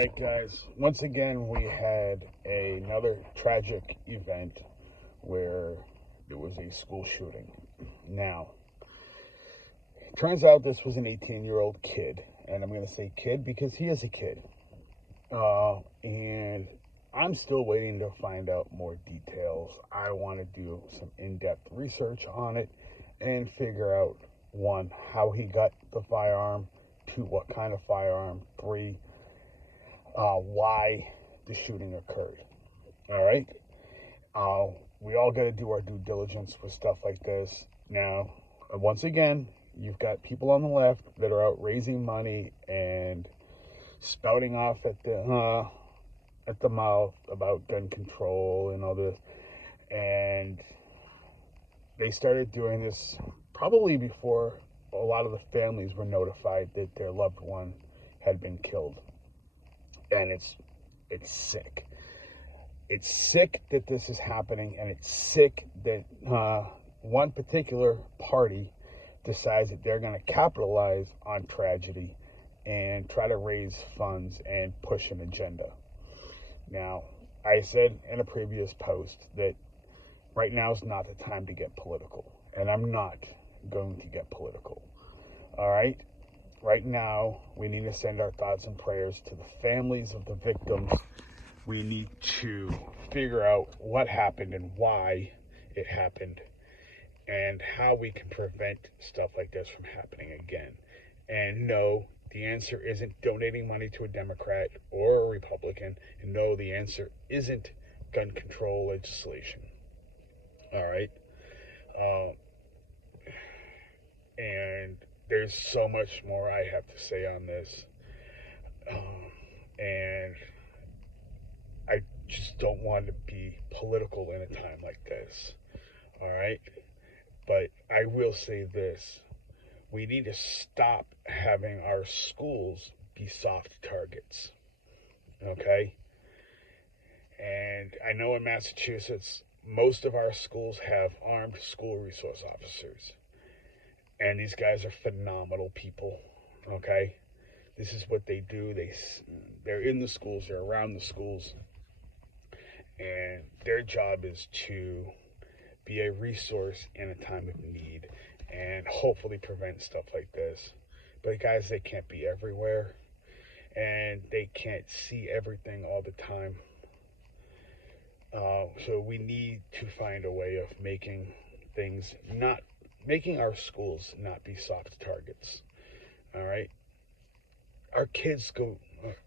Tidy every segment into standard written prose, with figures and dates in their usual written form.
right, guys. Once again, we had another tragic event where there was a school shooting. Now, it turns out this was an 18-year-old kid, and I'm going to say kid because he is a kid. And I'm still waiting to find out more details. I want to do some in-depth research on it and figure out, one, how he got the firearm, two, what kind of firearm, three, why the shooting occurred. All right. We all got to do our due diligence with stuff like this. Now, once again, you've got people on the left that are out raising money and spouting off at the mouth about gun control and all this, and they started doing this probably before a lot of the families were notified that their loved one had been killed. And it's sick. It's sick that this is happening, and it's sick that one particular party decides that they're going to capitalize on tragedy and try to raise funds and push an agenda. Now, I said in a previous post that right now is not the time to get political, and I'm not going to get political. All right? Right now, we need to send our thoughts and prayers to the families of the victims. We need to figure out what happened and why it happened and how we can prevent stuff like this from happening again. And no, the answer isn't donating money to a Democrat or a Republican. And no, the answer isn't gun control legislation. All right? And there's so much more I have to say on this. And I just don't want to be political in a time like this. All right? But I will say this. We need to stop having our schools be soft targets. Okay? And I know in Massachusetts, most of our schools have armed school resource officers. And these guys are phenomenal people, okay? This is what they do. They're in the schools, they're around the schools, and their job is to be a resource in a time of need and hopefully prevent stuff like this. But guys, they can't be everywhere, and they can't see everything all the time. So we need to find a way of making our schools not be soft targets. All right? Our kids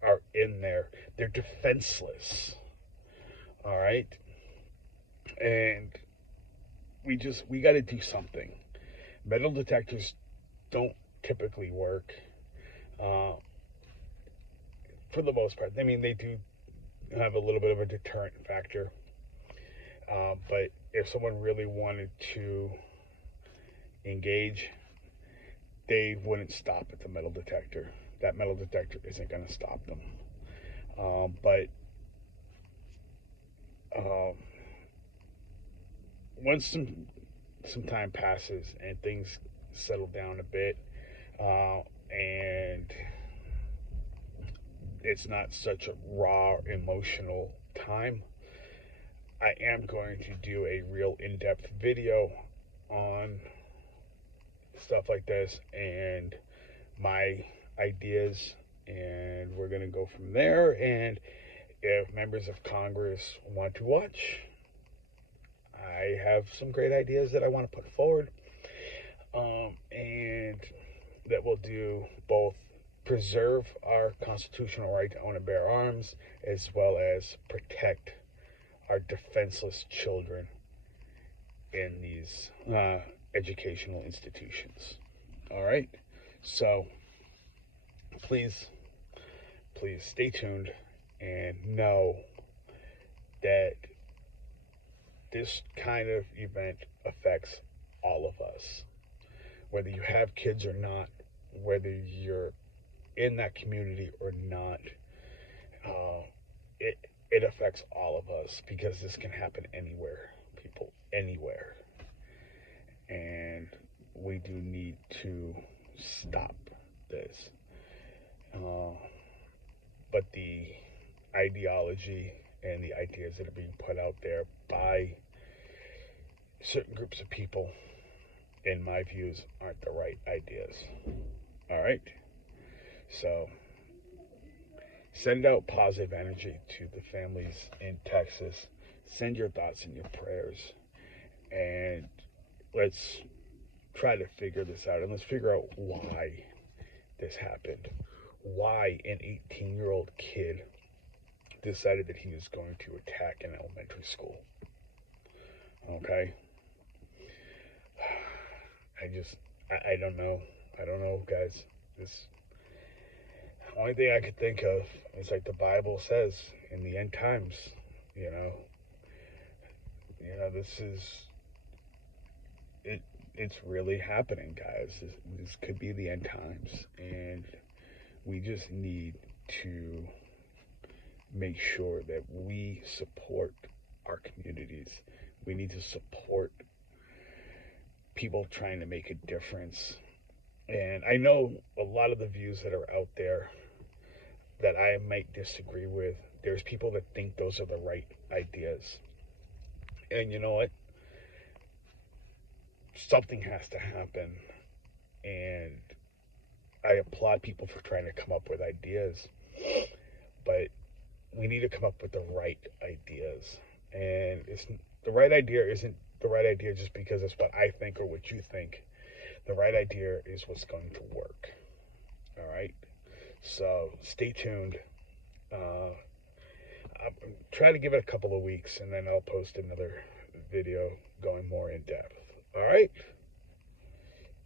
are in there. They're defenseless. All right? And we got to do something. Metal detectors don't typically work. For the most part. I mean, they do have a little bit of a deterrent factor. But if someone really wanted to engage, they wouldn't stop at the metal detector. That metal detector isn't going to stop them. But once some time passes and things settle down a bit, and it's not such a raw emotional time, I am going to do a real in-depth video on stuff like this and my ideas, and we're going to go from there. And if members of Congress want to watch, I have some great ideas that I want to put forward, and that will do both preserve our constitutional right to own and bear arms, as well as protect our defenseless children in these educational institutions. All right? So please stay tuned and know that this kind of event affects all of us. Whether you have kids or not, whether you're in that community or not, it affects all of us, because this can happen anywhere, people, anywhere. And we do need to stop this. but the ideology and the ideas that are being put out there by certain groups of people, in my views, aren't the right ideas. All right? So send out positive energy to the families in Texas. Send your thoughts and your prayers. And let's try to figure this out. And let's figure out why this happened. Why an 18-year-old kid decided that he was going to attack an elementary school. Okay? I don't know. I don't know, guys. This only thing I could think of is like the Bible says, in the end times, you know, this is it. It's really happening, guys. This could be the end times, and we just need to make sure that we support our communities. We need to support people trying to make a difference. And I know a lot of the views that are out there that I might disagree with. There's people that think those are the right ideas. And you know what? Something has to happen. And I applaud people for trying to come up with ideas. But we need to come up with the right ideas. And the right idea isn't the right idea just because it's what I think or what you think. The right idea is what's going to work. All right? So stay tuned. I'm trying to give it a couple of weeks, and then I'll post another video going more in depth. All right?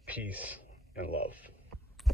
Peace and love.